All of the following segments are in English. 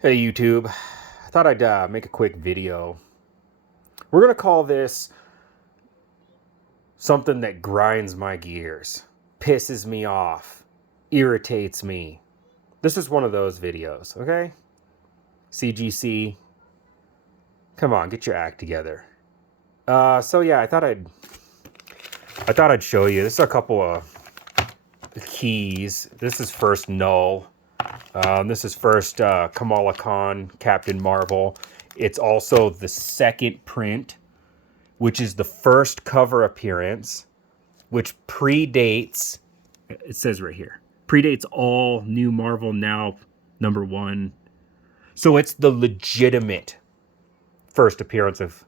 Hey YouTube, I thought I'd make a quick video. We're going to call this something that grinds my gears, pisses me off, irritates me. This is one of those videos, okay? CGC, come on, get your act together. So yeah, I thought I'd show you. This is a couple of keys. This is first Null. This is first Kamala Khan, Captain Marvel. It's also the second print, which is the first cover appearance, which predates, it says right here, predates all new Marvel Now #1. So it's the legitimate first appearance of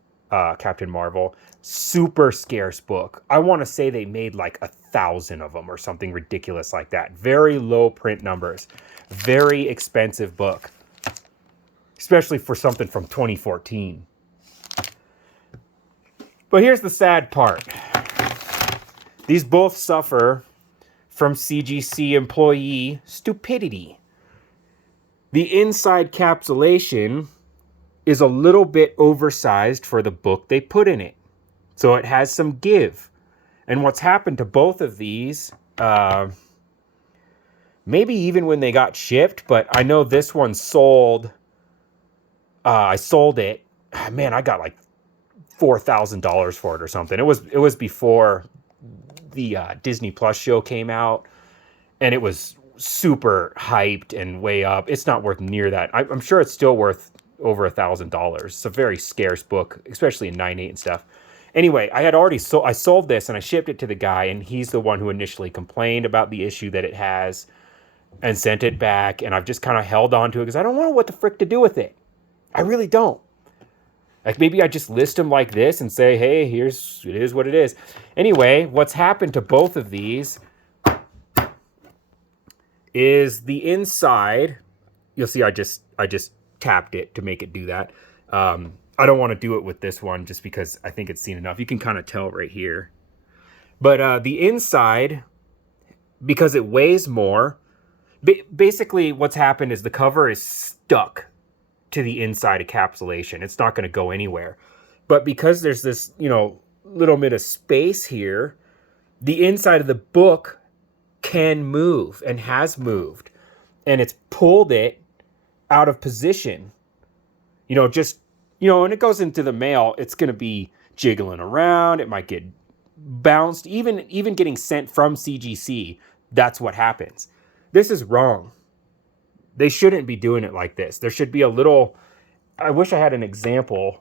Captain Marvel. Super scarce book. I want to say they made like 1,000 of them or something ridiculous like that. Very low print numbers. Very expensive book, especially for something from 2014. But here's the sad part. These both suffer from CGC employee stupidity. The inside capsulation is a little bit oversized for the book they put in it. So it has some give. And what's happened to both of these, maybe even when they got shipped, but I know this one sold, I sold it, man, I got like $4,000 for it or something. It was before the Disney Plus show came out, and it was super hyped and way up. It's not worth near that. I'm sure it's still worth over $1,000. It's a very scarce book, especially in 9.8 and stuff. Anyway, I sold this and I shipped it to the guy, and he's the one who initially complained about the issue that it has and sent it back, and I've just kind of held on to it because I don't know what the frick to do with it. I really don't. Like, maybe I just list them like this and say, hey, it is what it is. Anyway, what's happened to both of these is the inside. You'll see I just tapped it to make it do that. I don't want to do it with this one just because I think it's seen enough. You can kind of tell right here. But the inside, because it weighs more, basically what's happened is the cover is stuck to the inside encapsulation. It's not going to go anywhere. But because there's this, little bit of space here, the inside of the book can move and has moved. And it's pulled it out of position. When it goes into the mail, it's going to be jiggling around. It might get bounced. Even getting sent from CGC, that's what happens. This is wrong. They shouldn't be doing it like this. There should be a little... I wish I had an example.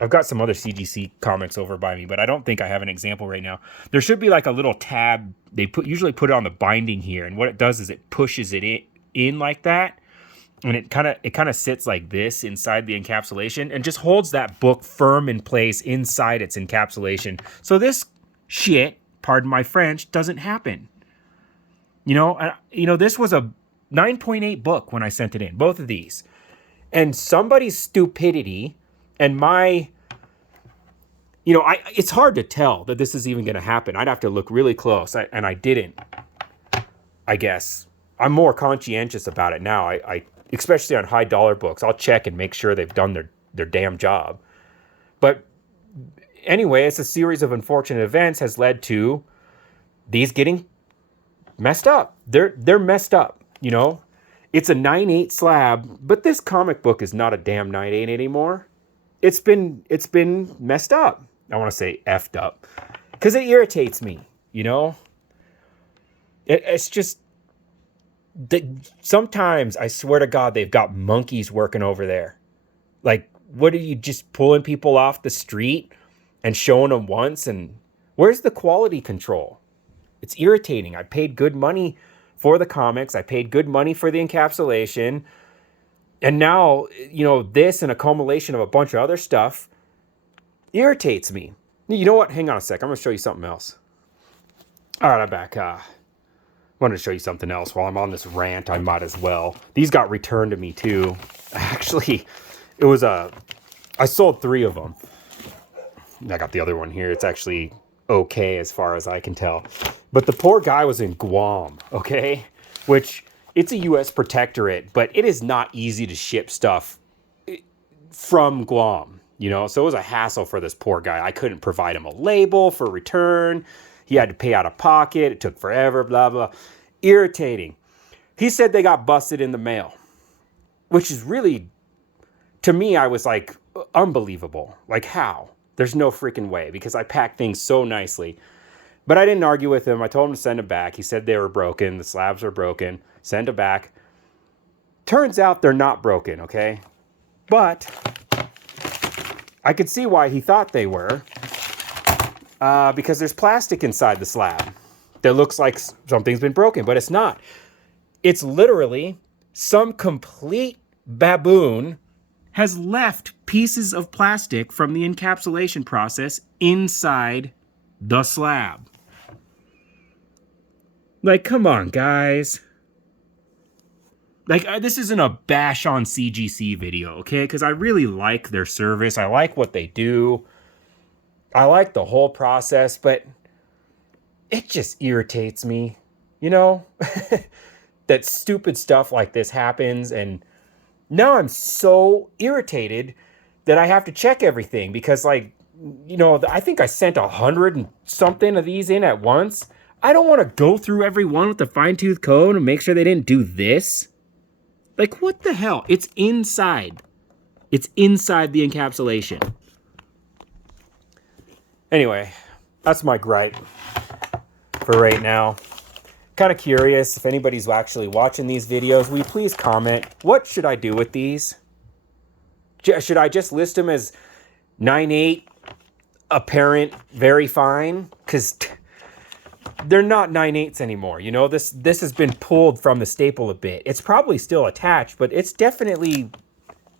I've got some other CGC comics over by me, but I don't think I have an example right now. There should be like a little tab. They usually put it on the binding here, and what it does is it pushes it in like that, and it kind of sits like this inside the encapsulation and just holds that book firm in place inside its encapsulation. So this shit, pardon my French, doesn't happen. This was a 9.8 book when I sent it in, both of these. And somebody's stupidity and it's hard to tell that this is even going to happen. I'd have to look really close, and I didn't, I guess. I'm more conscientious about it now. I especially on high dollar books, I'll check and make sure they've done their damn job. But anyway, it's a series of unfortunate events has led to these getting messed up. They're messed up, It's a 9.8 slab, but this comic book is not a damn 9.8 anymore. It's been messed up. I want to say effed up because it irritates me, It's just that sometimes I swear to God they've got monkeys working over there. Like, what are you just pulling people off the street and showing them once? And where's the quality control? It's irritating. I paid good money for the comics. I paid good money for the encapsulation. And now, this and a culmination of a bunch of other stuff irritates me. You know what? Hang on a sec. I'm going to show you something else. All right, I'm back. I wanted to show you something else. While I'm on this rant, I might as well. These got returned to me, too. Actually, I sold 3 of them. I got the other one here. It's actually okay as far as I can tell. But the poor guy was in Guam, okay? Which, it's a U.S. protectorate, but it is not easy to ship stuff from Guam, you know? So it was a hassle for this poor guy. I couldn't provide him a label for return. He had to pay out of pocket. It took forever, blah, blah. Irritating. He said they got busted in the mail, which is really, to me, I was like, unbelievable. Like, how? There's no freaking way, because I packed things so nicely. But I didn't argue with him. I told him to send them back. He said they were broken. The slabs were broken. Send them back. Turns out they're not broken, okay? But I could see why he thought they were. Because there's plastic inside the slab that looks like something's been broken, but it's not. It's literally some complete baboon has left pieces of plastic from the encapsulation process inside the slab. Like, come on, guys. Like, this isn't a bash on CGC video, okay? Because I really like their service. I like what they do. I like the whole process, but it just irritates me, you know? That stupid stuff like this happens, and now I'm so irritated that I have to check everything because, like, you know, I think I sent 100 and something of these in at once. I don't want to go through every one with a fine-tooth comb and make sure they didn't do this. Like, what the hell? It's inside. It's inside the encapsulation. Anyway, that's my gripe for right now. Kind of curious if anybody's actually watching these videos. Will you please comment? What should I do with these? Should I just list them as 9.8 apparent, very fine? Because they're not 9/8 anymore. You know, this has been pulled from the staple a bit. It's probably still attached, but it's definitely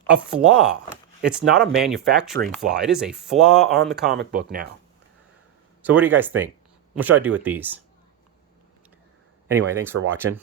a flaw. It's not a manufacturing flaw. It is a flaw on the comic book now. So what do you guys think? What should I do with these? Anyway, thanks for watching.